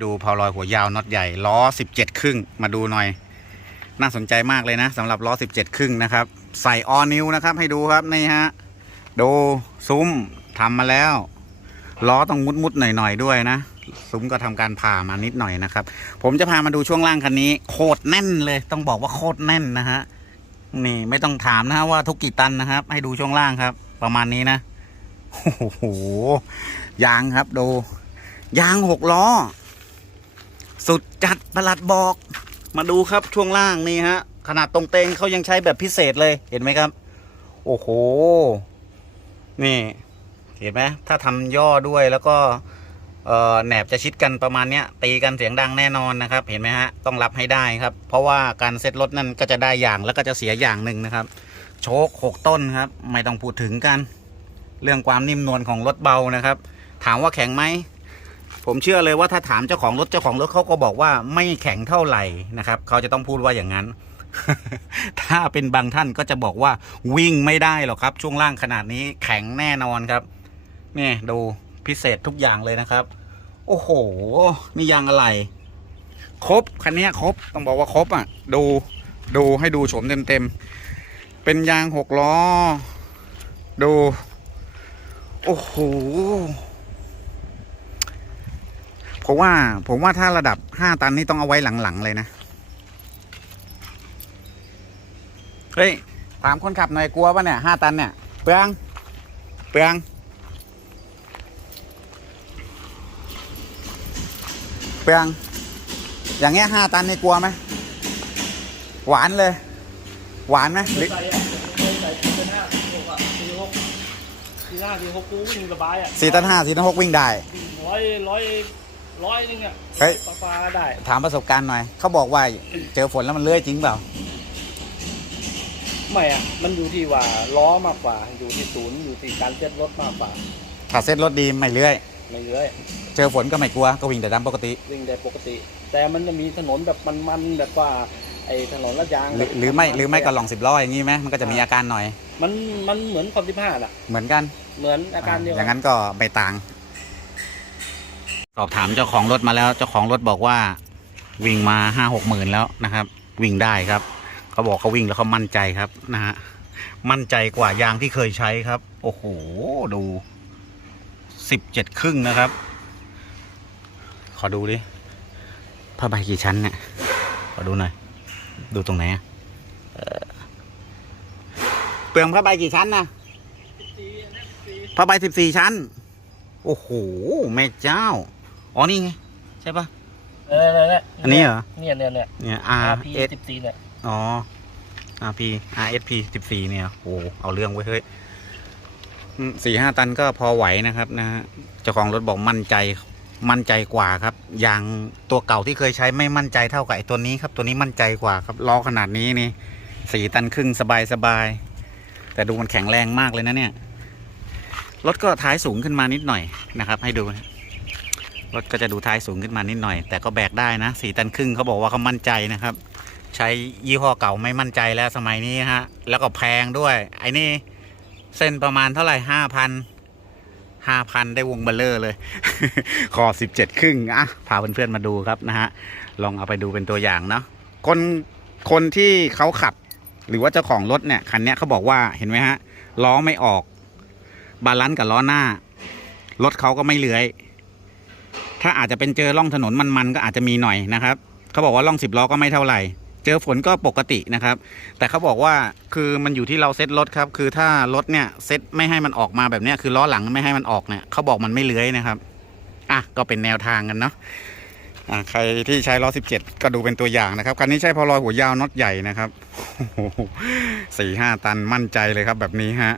ดูเพาลอยหัวยาวน็อตใหญ่ล้อ 17 ครึ่ง มาดูหน่อย น่าสนใจมากเลยนะสำหรับล้อ 17 ครึ่งนะครับ ใส่ออนิวนะครับ ให้ดูครับนี่ฮะดูซุ้มทำมาแล้ว ล้อต้องมุดมุดหน่อยๆด้วยนะ ซุ้มก็ทำการผ่ามานิดหน่อยนะครับ ผมจะพามาดูช่วงล่างคันนี้ โคตรแน่นเลย ต้องบอกว่าโคตรแน่นนะฮะนี่ไม่ต้องถามนะฮะว่าทุกกี่ตันนะครับ ให้ดูช่วงล่างครับ ประมาณนี้นะโอ้โหยางครับดูยางหกล้อ สุดจัดประหลัดบอก มาดูครับช่วงล่างนี่ฮะ ขนาดตรงเตงเขายังใช้แบบพิเศษเลยเห็นไหมครับ โอ้โห นี่ เห็นไหมถ้าทำย่อด้วยแล้วก็แหนบจะชิดกันประมาณเนี้ยตีกันเสียงดังแน่นอนนะครับ เห็นไหมฮะต้องรับให้ได้ครับ เพราะว่าการเซ็ตรถนั่นก็จะได้อย่างแล้วก็จะเสียอย่างหนึ่งนะครับ โชคหกต้นครับ ไม่ต้องพูดถึงกัน เรื่องความนิ่มนวลของรถเบานะครับ ถามว่าแข็งไหม ผมเชื่อเลยว่าถ้าถามเจ้าของรถเจ้าของรถเขาก็บอกว่าไม่แข็งเท่าไหร่นะครับเขาจะต้องพูดว่าอย่างนั้น ถ้าเป็นบางท่านก็จะบอกว่าวิ่งไม่ได้หรอกครับ ช่วงล่างขนาดนี้แข็งแน่นอนครับนี่ดูพิเศษทุกอย่างเลยนะครับ โอ้โหนี่ยางอะไร ครบคันนี้ครบต้องบอกว่าครบอะ ดูดูให้ดูโฉมเต็มเต็มเป็นยางหกล้อ ดู โอ้โห ผมว่าผมว่าถ้าระดับห้าตันนี่ต้องเอาไว้หลัง ๆ เลยนะ เฮ้ย ถามคนขับหน่อยกลัวป่ะเนี่ยห้าตันเนี่ย เปลือง เปลือง เปลือง อย่างเงี้ยห้าตันนี่กลัวไหมหวานเลย หวานไหมหรือใส่อะเคยใส่เป็นห้าหกอะสี่หกสี่ห้าสี่หกกูวิ่งสบายอะสี่ตันห้าสี่ตันหกวิ่งได้ร้อยร้อย ร้อยนึงอะเฮ้ย ปลาปลาได้ถามประสบการณ์หน่อย เขาบอกว่าเจอฝนแล้วมันเลื่อยจริงเปล่า ไม่อะมันอยู่ที่ว่าล้อมากกว่า อยู่ที่ศูนย์อยู่ที่การเซ็ตรถมากกว่าถ้าเซ็ตรถดีไม่เลื่อย ไม่เยอะเจอฝนก็ไม่กลัว ก็วิ่งแต่ดำปกติ วิ่งได้ปกติ แต่มันจะมีถนนแบบมันๆแบบว่า ไอ้ถนนลาดยางหรือหรือไม่หรือไม่ก็ลองสิบล้ออย่างนี้ไหมมันก็จะมีอาการหน่อย มันมันเหมือนความสิบห้าอะเหมือนกันเหมือนอาการเดียวอย่างนั้นก็ไม่ต่าง สอบถามเจ้าของรถมาแล้ว เจ้าของรถบอกว่าวิ่งมาห้าหกหมื่นแล้วนะครับ วิ่งได้ครับเขาบอกเขาวิ่งแล้วเขามั่นใจครับนะฮะมั่นใจกว่ายางที่เคยใช้ครับ โอ้โหดูสิบเจ็ดครึ่งนะครับ ขอดูดิผ้าใบกี่ชั้นเนี่ยขอดูหน่อยดูตรงไหนอะเอ่อเปลืองผ้าใบกี่ชั้นนะผ้าใบสิบสี่ชั้น โอ้โห แม่เจ้า อ๋อนี่ไง ใช่ปะเออเนี่ยเนี่ยอันนี้เหรอ เนี่ยเนี่ยเนี่ยเนี่ย R RP S สิบสี่เนี่ยอ๋อ R P R S P สิบสี่เนี่ยโอ้เอาเรื่องไว้ยเฮ้ยสี่ห้าตันก็พอไหวนะครับนะฮะเจ้าของรถบอกมั่นใจมั่นใจกว่าครับ อย่างตัวเก่าที่เคยใช้ไม่มั่นใจเท่ากับไอ้ตัวนี้ครับ ตัวนี้มั่นใจกว่าครับล้อขนาดนี้นี่สี่ตันครึ่งสบายสบายแต่ดูมันแข็งแรงมากเลยนะเนี่ยรถก็ท้ายสูงขึ้นมานิดหน่อยนะครับ ให้ดูนะ รถก็จะดูท้ายสูงขึ้นมานิดหน่อย แต่ก็แบกได้นะสี่ตันครึ่งเขาบอกว่าเขามั่นใจนะครับ ใช้ยี่ห้อเก่าไม่มั่นใจแล้วสมัยนี้ฮะ แล้วก็แพงด้วย ไอ้นี่เส้นประมาณเท่าไหร่ห้าพันห้าพันได้วงเบลเลอร์เลยขอสิบเจ็ดครึ่งอะพาเพื่อนๆมาดูครับนะฮะ ลองเอาไปดูเป็นตัวอย่างเนาะคนคนที่เขาขับ หรือว่าเจ้าของรถเนี่ยคันนี้เขาบอกว่าเห็นไหมฮะล้อไม่ออก บาลานซ์กับล้อหน้า รถเขาก็ไม่เลื้อย ถ้าอาจจะเป็นเจอร่องถนนมันๆก็อาจจะมีหน่อยนะครับเขาบอกว่าร่องสิบล้อก็ไม่เท่าไหร่ เจอฝนก็ปกตินะครับ แต่เขาบอกว่าคือมันอยู่ที่เราเซ็ตรถครับ คือถ้ารถเนี่ยเซ็ตไม่ให้มันออกมาแบบเนี้ยคือล้อหลังไม่ให้มันออกเนี่ยเขาบอกมันไม่เลื้อยนะครับอะก็เป็นแนวทางกันเนาะอะใครที่ใช้ล้อ 17 ก็ดูเป็นตัวอย่างนะครับคันนี้ใช้พอลอยหัวยาวน็อตใหญ่นะครับโอ้โหสี่ห้าตันมั่นใจเลยครับแบบนี้ฮะ